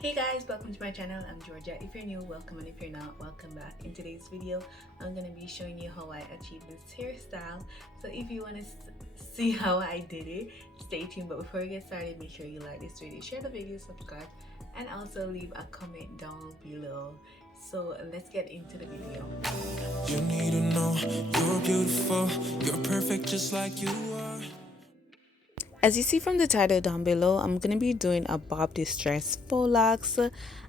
Hey guys, welcome to my channel. I'm Georgia. If you're new, welcome, and if you're not, welcome back. In today's video, I'm gonna be showing you how I achieved this hairstyle. So if you want to see how I did it, stay tuned. But before we get started, make sure you like this video, share the video, subscribe, and also leave a comment down below. So let's get into the video. You need to know you're beautiful, you're perfect just like you are. As you see from the title down below, I'm going to be doing a Bob Distress faux locks.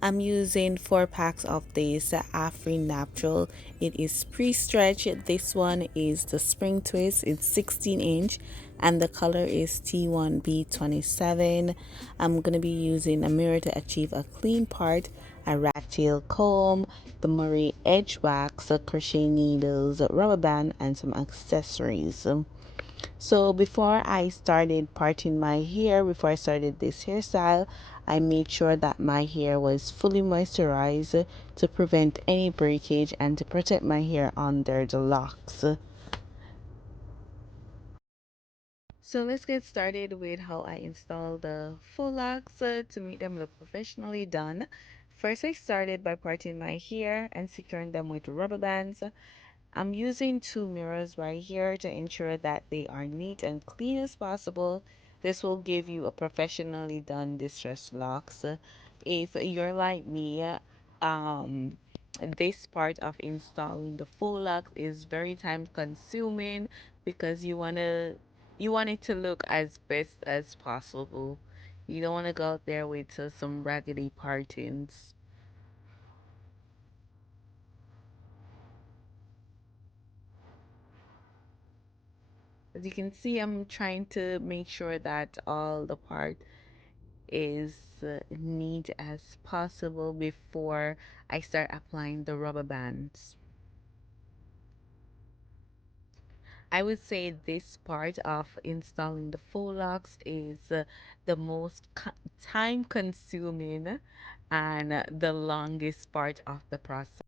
I'm using 4 packs of this Afri Natural. It is pre-stretched. This one is the spring twist. It's 16-inch and the color is T1B27. I'm going to be using a mirror to achieve a clean part, a rat tail comb, the Murray edge wax, crochet needles, rubber band, and some accessories. So before I started parting my hair, before I started this hairstyle, I made sure that my hair was fully moisturized to prevent any breakage and to protect my hair under the locks. So let's get started with how I install the full locks to make them look professionally done. First, I started by parting my hair and securing them with rubber bands. I'm using 2 mirrors right here to ensure that they are neat and clean as possible. This will give you a professionally done distress locks. If you're like me, um, this part of installing the full lock is very time consuming because you want it to look as best as possible. You don't want to go out there with some raggedy partings. As you can see, I'm trying to make sure that all the part is neat as possible before I start applying the rubber bands. I would say this part of installing the faux locks is the most time consuming and the longest part of the process.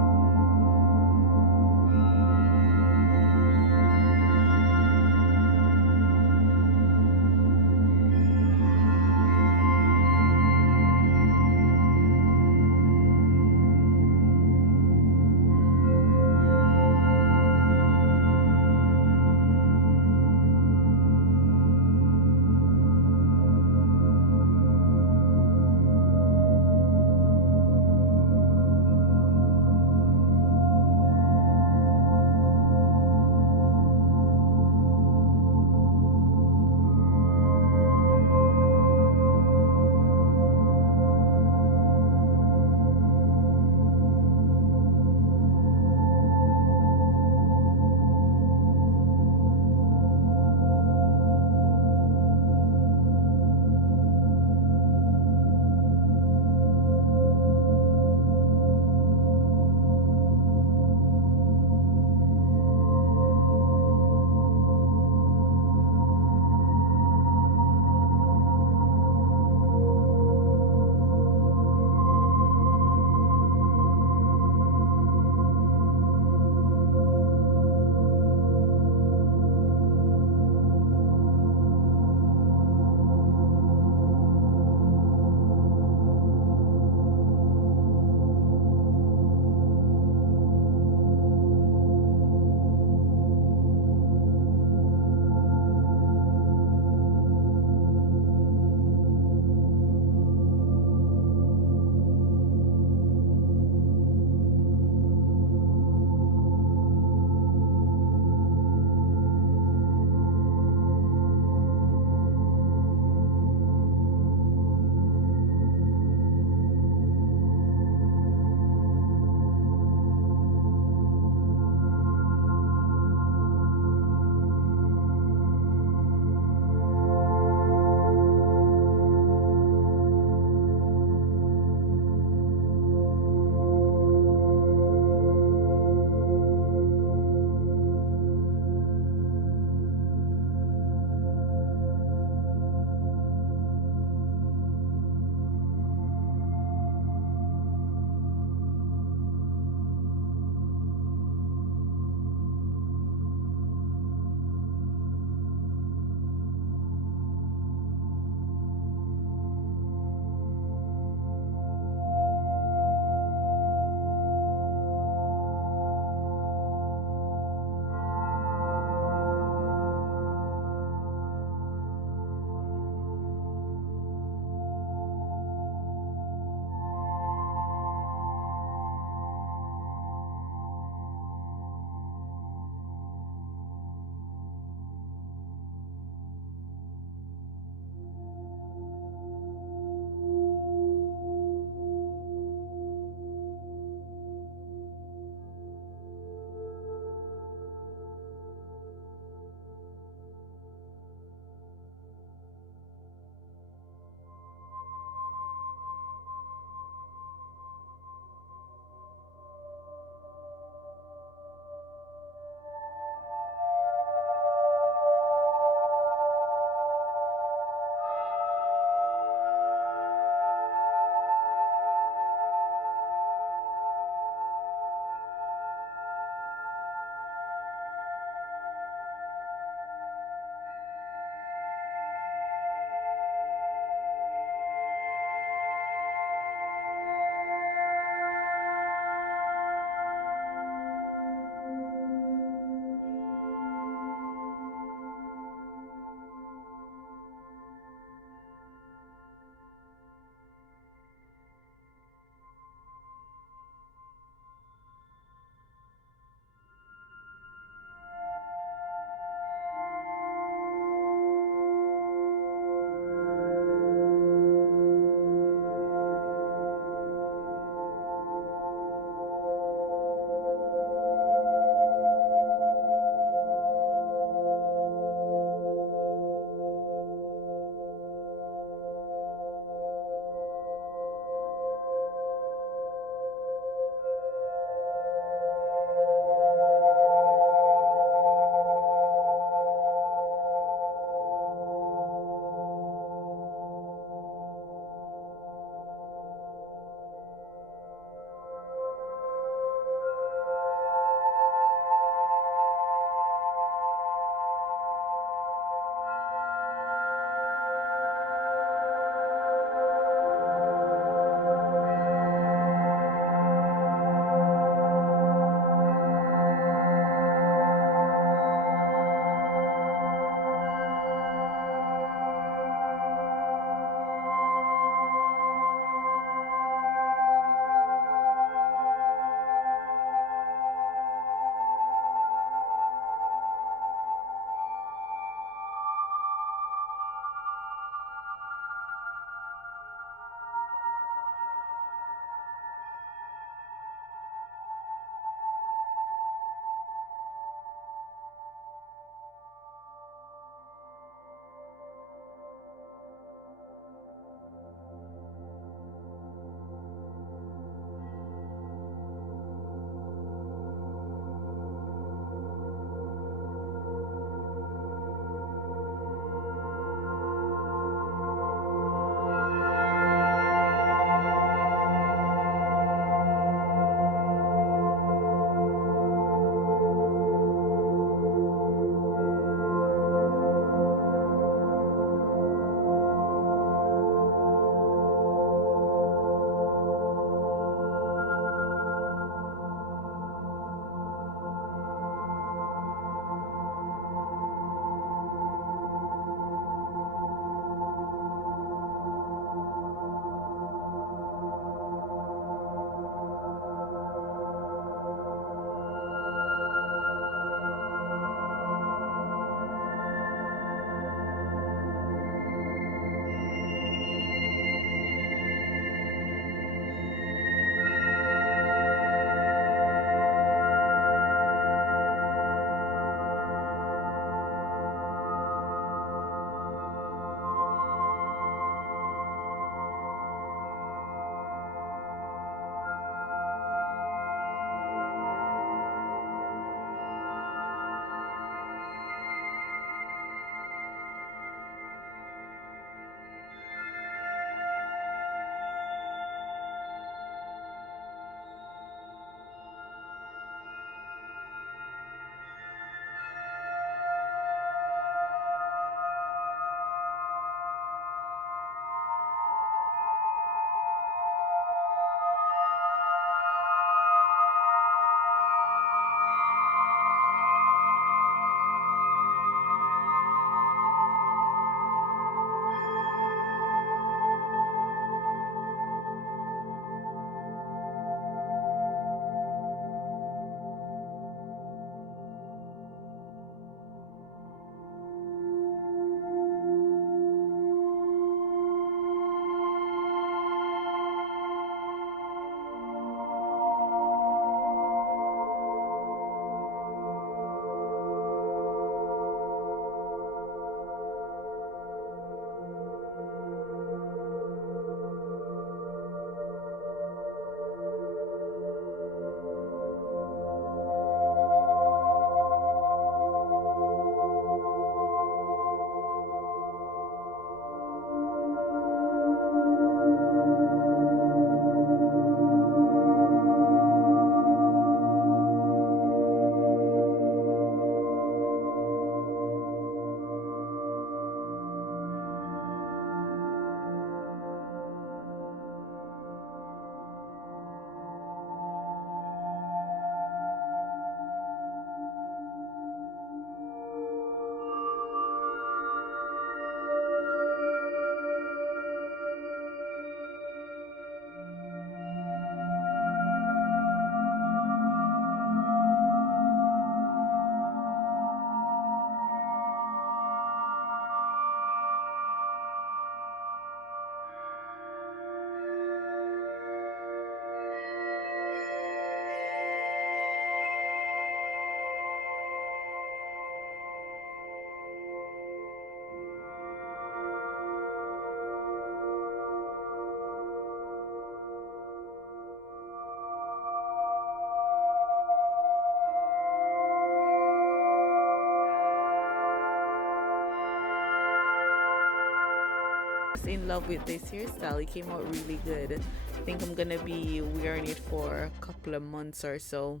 In love with this hairstyle. It came out really good. I think I'm gonna be wearing it for a couple of months or so.